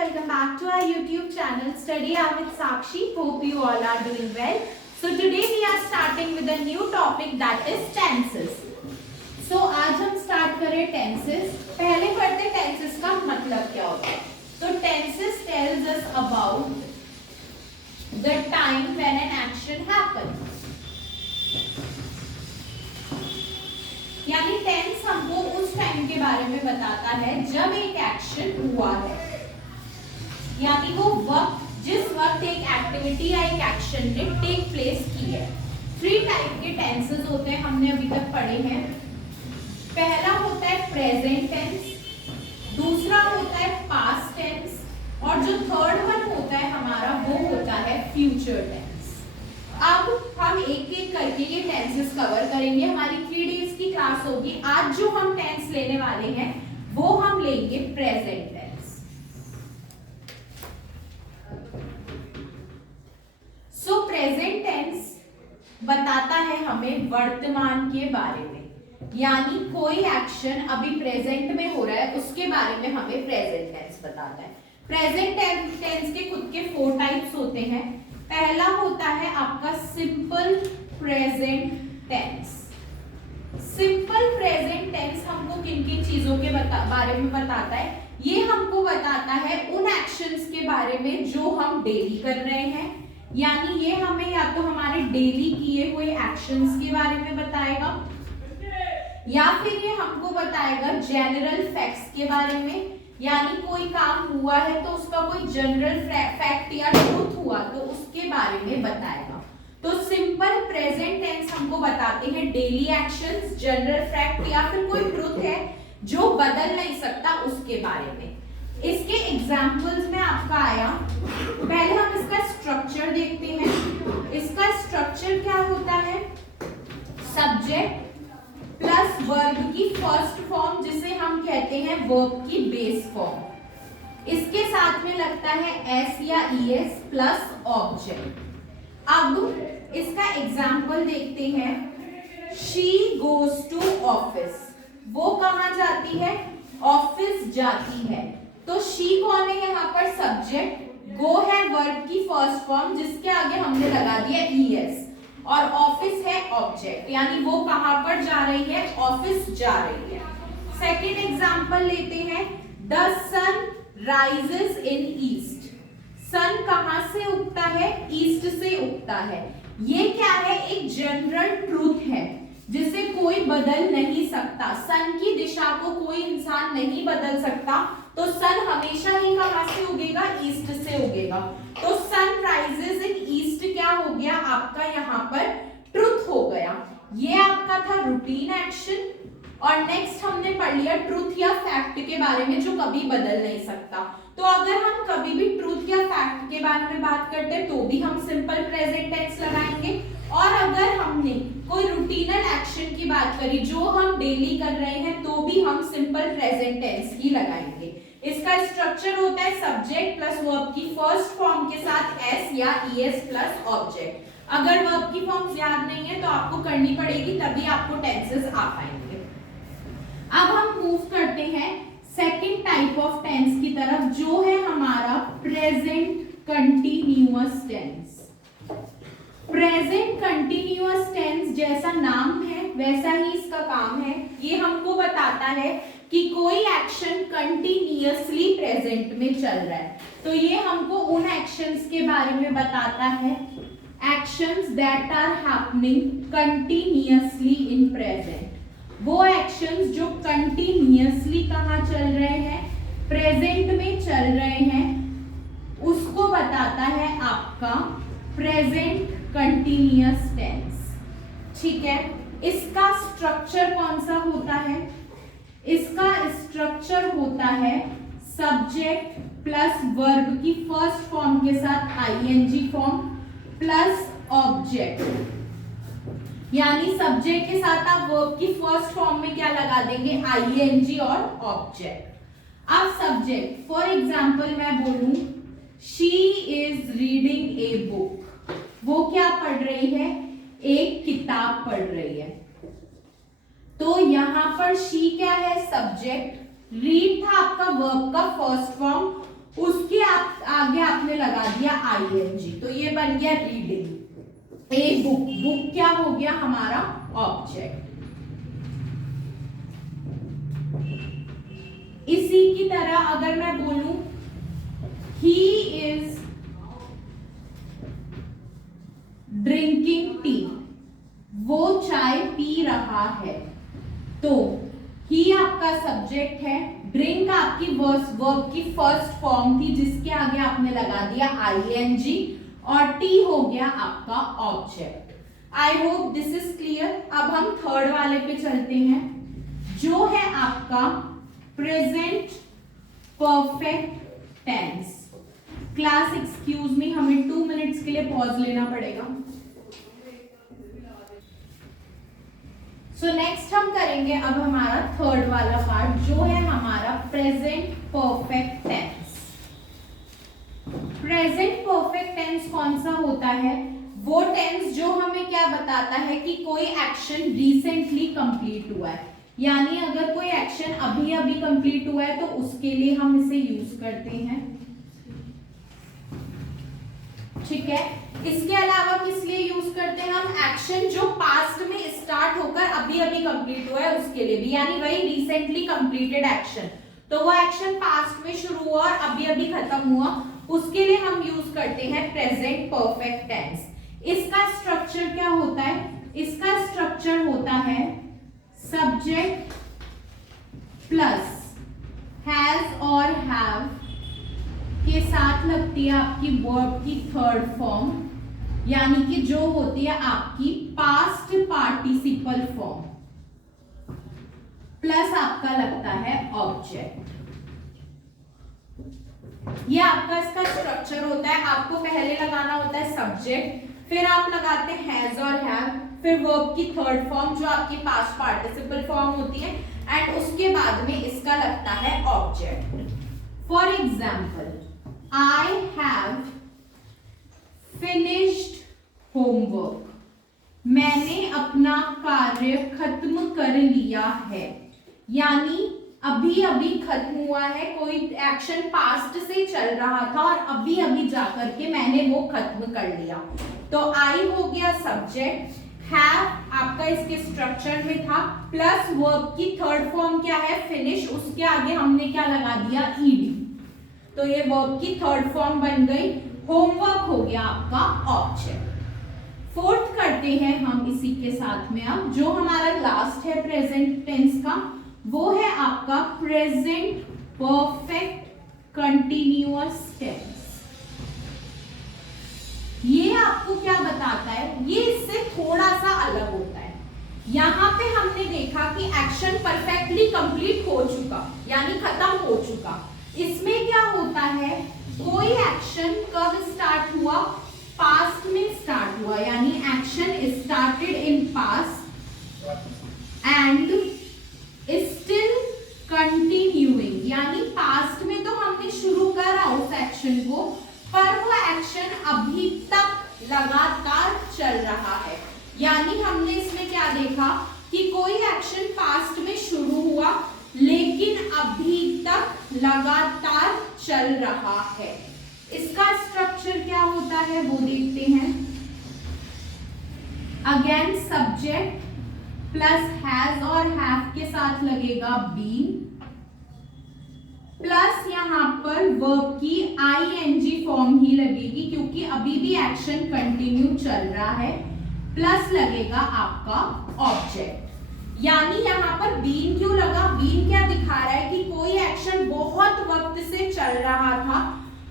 welcome back to our YouTube channel Study Hour with Sakshi. Hope you all are doing well. So today we are starting with a new topic that is tenses. So आज हम start करें tenses. पहले पढ़ते tenses का मतलब क्या होता है. तो tenses tells us about the time when an action happens. यानी टेंस हमको उस टाइम के बारे में बताता है जब एक एक्शन हुआ है, यानी वो वक्त जिस वक्त एक एक्टिविटी या एक एक्शन ने टेक प्लेस की है. 3 टाइप के टेंसेस होते हैं, हमने अभी तक पढ़े हैं. पहला होता है प्रेजेंट टेंस, दूसरा होता है पास्ट टेंस और जो थर्ड वन होता है हमारा वो होता है फ्यूचर टेंस. अब हम एक एक करके ये टेंसेस कवर करेंगे. हमारी 3 डेज की क्लास होगी. आज जो हम टेंस लेने वाले हैं वो हम लेंगे present tense. So present tense बताता है हमें वर्तमान के बारे में, यानी कोई एक्शन अभी प्रेजेंट में हो रहा है उसके बारे में हमें प्रेजेंट टेंस बताता है. प्रेजेंट टेंस के खुद के 4 टाइप्स होते हैं. पहला होता है आपका simple present tense. Simple present tense हमको किन किन चीजों के बारे में बताता है. ये हमको बताता है उन एक्शंस के बारे में जो हम डेली कर रहे हैं, यानी ये हमें या तो हमारे डेली किए हुए एक्शंस के बारे में बताएगा या फिर ये हमको बताएगा जनरल फैक्ट्स के बारे में, यानी कोई काम हुआ है तो उसका कोई जनरल फैक्ट या ट्रुथ हुआ तो उसके बारे में बताएगा. तो सिंपल प्रेजेंट टेंस हमको बताते हैं डेली एक्शंस, जनरल फैक्ट या फिर कोई ट्रुथ है जो बदल नहीं सकता उसके बारे में. इसके एग्जांपल्स में आपका आया. पहले हम इसका स्ट्रक्चर देखते हैं. इसका स्ट्रक्चर क्या होता है, सब्जेक्ट प्लस वर्ब की फर्स्ट फॉर्म जिसे हम कहते हैं वर्ब की बेस फॉर्म. इसके साथ में लगता है एस या ईएस प्लस ऑब्जेक्ट. अब इसका एग्जाम्पल देखते हैं. She goes to office. वो कहाँ जाती है, ऑफिस जाती है. तो शी कौन है यहाँ पर, सब्जेक्ट. गो है वर्ब की फर्स्ट फॉर्म जिसके आगे हमने लगा दिया ईएस और ऑफिस है ऑब्जेक्ट, यानी वो कहां पर जा रही है, ऑफिस जा रही है. सेकेंड एग्जांपल लेते हैं. The sun rises in east. Sun कहां से उगता है, ईस्ट से उगता है. ये क्या है, एक जनरल ट्रूथ है जिसे कोई बदल नहीं सकता. सन की दिशा को कोई इंसान नहीं बदल सकता, तो सन हमेशा ही कहां से उगेगा, ईस्ट से उगेगा. तो सन राइजेस इन ईस्ट क्या हो गया आपका, यहाँ पर ट्रुथ हो गया. ये आपका था रूटीन एक्शन. और नेक्स्ट हमने पढ़ लिया ट्रुथ या फैक्ट के बारे में जो कभी बदल नहीं सकता. तो अगर हम कभी भी ट्रुथ या फैक्ट के बारे में बात करते हैं तो भी हम सिंपल प्रेजेंट टेंस लगाएंगे. और अगर हमने कोई रूटीनल एक्शन की बात करी जो हम डेली कर रहे हैं तो भी हम सिंपल प्रेजेंट टेंस ही लगाएंगे. इसका स्ट्रक्चर होता है सब्जेक्ट प्लस वर्ब की फर्स्ट फॉर्म के साथ एस या ईएस प्लस ऑब्जेक्ट. अगर वर्ब की फॉर्म्स याद नहीं है तो आपको करनी पड़ेगी, तभी आपको टेंसेस आ पाएंगे. अब हम मूव करते हैं सेकंड टाइप ऑफ टेंस की तरफ जो है हमारा present continuous tense. Present continuous tense जैसा नाम है वैसा ही इसका काम है. ये हमको बताता है कि कोई एक्शन कंटिन्यूअसली प्रेजेंट में चल रहा है. तो ये हमको उन एक्शंस के बारे में बताता है, actions that are happening continuously in present. वो एक्शंस जो कंटिन्यूअसली कहाँ चल रहे हैं, प्रेजेंट में चल रहे हैं, उसको बताता है आपका प्रेजेंट कंटिन्यूअस टेंस. ठीक है. इसका स्ट्रक्चर कौन सा होता है, इसका स्ट्रक्चर होता है सब्जेक्ट प्लस वर्ब की फर्स्ट फॉर्म के साथ आईएनजी फॉर्म प्लस ऑब्जेक्ट. यानी सब्जेक्ट के साथ आप वर्ब की फर्स्ट फॉर्म में क्या लगा देंगे, आईएनजी और ऑब्जेक्ट. अब सब्जेक्ट फॉर एग्जांपल मैं बोलूं she is reading a book. वो क्या पढ़ रही है, एक किताब पढ़ रही है. तो यहां पर शी क्या है, सब्जेक्ट. रीड था आपका वर्ब का फर्स्ट फॉर्म, उसकी आईएनजी, तो ये बन गया रीडिंग। ए बुक, बुक क्या हो गया हमारा ऑब्जेक्ट। इसी की तरह अगर मैं बोलूं ही इज ड्रिंकिंग टी, वो चाय पी रहा है, तो ही आपका सब्जेक्ट है, ड्रिंक आपकी वर्ब की फर्स्ट फॉर्म थी जिसके आगे आपने लगा दिया आईएनजी, और टी हो गया आपका object. I hope this is clear. अब हम थर्ड वाले पे चलते हैं, जो है आपका present perfect tense. Class excuse me, हमें 2 मिनट्स के लिए पॉज लेना पड़ेगा। सो नेक्स्ट हम करेंगे अब हमारा थर्ड वाला पार्ट, जो है हमारा present perfect tense. Present perfect tense कौन सा होता है? वो टेंस जो हमें क्या बताता है कि कोई एक्शन रिसेंटली कंप्लीट हुआ है, यानी अगर कोई एक्शन अभी अभी कंप्लीट हुआ है तो उसके लिए हम इसे यूज करते हैं। ठीक है, इसके अलावा किस लिए यूज करते हैं हम? एक्शन जो पास्ट में स्टार्ट होकर अभी अभी कंप्लीट हुआ है उसके लिए भी, यानी वही रिसेंटली कंप्लीटेड एक्शन, तो वो एक्शन पास्ट में शुरू हुआ और अभी अभी खत्म हुआ, उसके लिए हम यूज करते हैं प्रेजेंट परफेक्ट टेंस। इसका स्ट्रक्चर क्या होता है? इसका स्ट्रक्चर होता है सब्जेक्ट प्लस हैज और हैव के साथ लगती है आपकी वर्ब की थर्ड फॉर्म, यानी कि जो होती है आपकी पास्ट पार्टिसिपल फॉर्म, प्लस आपका लगता है ऑब्जेक्ट। ये आपका इसका स्ट्रक्चर होता है। आपको पहले लगाना होता है सब्जेक्ट, फिर आप लगाते हैं हैज और हैव, फिर वर्ब की थर्ड फॉर्म जो आपकी पास्ट पार्टिसिपल फॉर्म होती है, एंड उसके बाद में इसका लगता है object. For example, I have finished homework, मैंने अपना कार्य खत्म कर लिया है, यानी अभी अभी खत्म हुआ है, कोई एक्शन पास्ट से चल रहा था और अभी अभी जाकर के मैंने वो खत्म कर लिया, तो आई हो गया सब्जेक्ट, हैव आपका इसके स्ट्रक्चर में था, प्लस वर्ब की थर्ड फॉर्म क्या है? फिनिश, उसके आगे हमने क्या लगा दिया? ईडी, तो ये वर्ब की थर्ड फॉर्म बन गई। होमवर्क हो गया आपका ऑब्जेक्ट। फोर्थ करते हैं हम इसी के साथ में, अब जो हमारा लास्ट है प्रेजेंट टेंस का, वो है आपका प्रेजेंट परफेक्ट कंटिन्यूअस टेंस। ये आपको क्या बताता है? ये इससे थोड़ा सा अलग होता है। यहां पे हमने देखा कि एक्शन परफेक्टली कंप्लीट हो चुका, यानी खत्म हो चुका। इसमें क्या होता है? कोई एक्शन कब स्टार्ट हुआ? पास्ट में स्टार्ट हुआ, यानी action started in past and still continuing, यानी पास्ट में तो हमने शुरू करा उस एक्शन को, पर वो एक्शन अभी तक लगातार चल रहा है। यानी हमने इसमें क्या देखा कि कोई एक्शन पास्ट में शुरू हुआ लेकिन अभी तक लगातार चल रहा है। इसका स्ट्रक्चर क्या होता है वो देखते हैं। अगेन सब्जेक्ट प्लस हैज और हैव के साथ लगेगा बीन, प्लस यहां पर वर्ब की आईएनजी फॉर्म ही लगेगी क्योंकि अभी भी एक्शन कंटिन्यू चल रहा है, प्लस लगेगा आपका ऑब्जेक्ट। यानी यहां पर बीन क्यों लगा? बीन क्या दिखा रहा है कि कोई एक्शन बहुत वक्त से चल रहा था,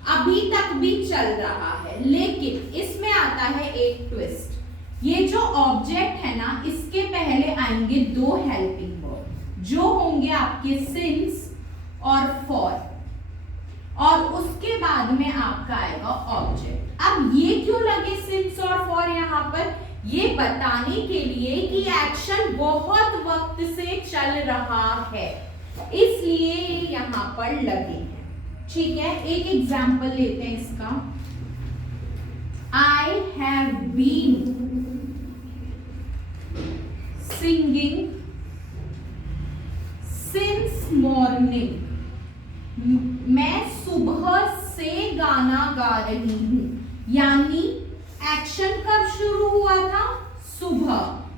अभी तक भी चल रहा है, लेकिन इसमें आता है एक ट्विस्ट। ये जो ऑब्जेक्ट है ना, इसके पहले आएंगे दो हेल्पिंग वर्ब जो होंगे आपके सिंस और फॉर, और उसके बाद में आपका आएगा ऑब्जेक्ट। अब ये क्यों लगे सिंस और फॉर यहाँ पर? ये बताने के लिए कि एक्शन बहुत वक्त से चल रहा है, इसलिए यहाँ पर लगे हैं। ठीक है, एक एग्जाम्पल लेते हैं इसका। I have been singing since morning, मैं सुबह से गाना गा रही हूं। यानी एक्शन कब शुरू हुआ था? सुबह,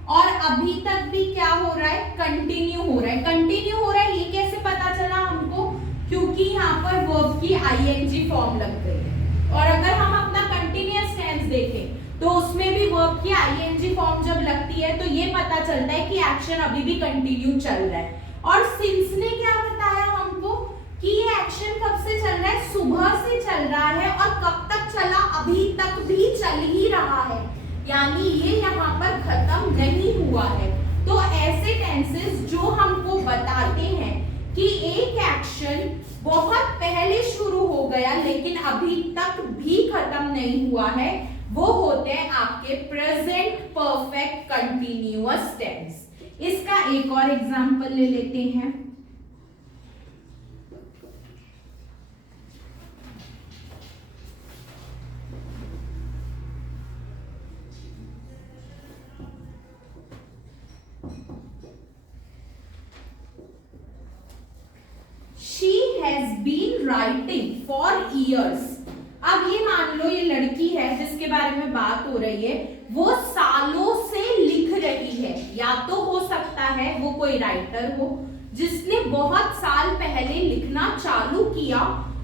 और अभी तक भी क्या हो रहा है? कंटिन्यू हो रहा है। कंटिन्यू हो रहा है ये कैसे पता चला हमको? क्योंकि यहाँ पर वर्ब की आईएनजी फॉर्म लग गई है। और अगर हम अपना कंटिन्यूअस टेंस देखें तो उसमें भी वर्ब की आईएनजी फॉर्म जब लगती है तो ये पता चलता है कि एक्शन अभी भी कंटिन्यू चल रहा है। और सिंस ने क्या बताया हमको कि ये एक्शन कब से चल रहा है? सुबह से चल रहा है। और कब तक चला? अभी तक भी चल ही रहा है, यानी ये यहाँ पर खत्म नहीं हुआ है। तो ऐसे टेंसेस जो हमको बताते हैं कि एक एक्शन बहुत पहले शुरू हो गया लेकिन अभी तक भी खत्म नहीं हुआ है, वो होते हैं आपके प्रेजेंट परफेक्ट कंटिन्यूअस टेंस। इसका एक और एग्जांपल ले लेते हैं। She has been writing for years. अब ये मान लो ये लड़की है जिसके बारे में बात हो रही है, वो सालों से लिख रही है। या तो हो सकता है वो कोई राइटर हो जिसने बहुत साल पहले लिखना चालू किया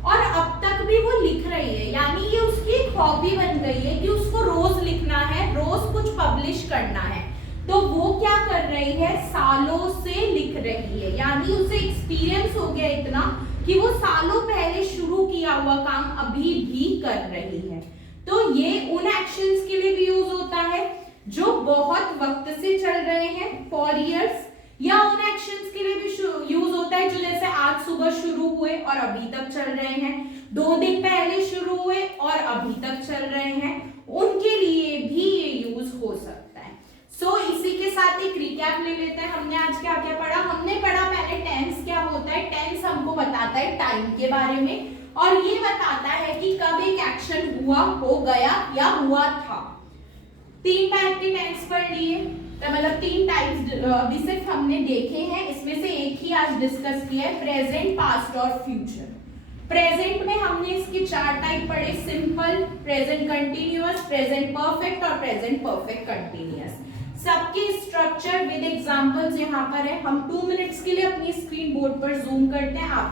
और अब तक भी वो लिख रही है, यानी ये उसकी एक हॉबी बन गई है कि उसको रोज लिखना है, रोज कुछ पब्लिश करना है। तो वो क्या कर रही है? सालों से लिख रही है, यानी उसे एक्सपीरियंस हो गया इतना कि वो सालों पहले शुरू किया हुआ काम अभी भी कर रही है। तो ये उन एक्शंस के लिए भी यूज होता है जो बहुत वक्त से चल रहे हैं, फॉर इयर्स, या उन एक्शंस के लिए भी यूज होता है जो जैसे आज सुबह शुरू हुए और अभी तक चल रहे हैं, 2 दिन पहले शुरू हुए और अभी तक चल रहे हैं, उनके लिए भी ये यूज हो सकता है। सो इसी के साथ एक रिकैप ले लेते हैं। हमने आज क्या क्या पढ़ा? हमने पढ़ा पहले टेंस क्या होता है। टेंस हमको बताता है टाइम के बारे में और ये बताता है कि कब एक एक्शन हुआ, हो गया या हुआ था। 3 टाइप के टेंस पढ़ लिए, तो मतलब 3 टाइप्स अभी सिर्फ हमने देखे हैं, इसमें से एक ही आज डिस्कस किया है, प्रेजेंट, पास्ट और फ्यूचर। प्रेजेंट में हमने इसके 4 टाइप पढ़े, simple, present continuous, present perfect और प्रेजेंट परफेक्ट कंटिन्यूअस। सबके स्ट्रक्चर विद एग्जांपल्स यहाँ पर है। हम 2 मिनट्स के लिए अपनी स्क्रीन बोर्ड पर जूम करते हैं। आप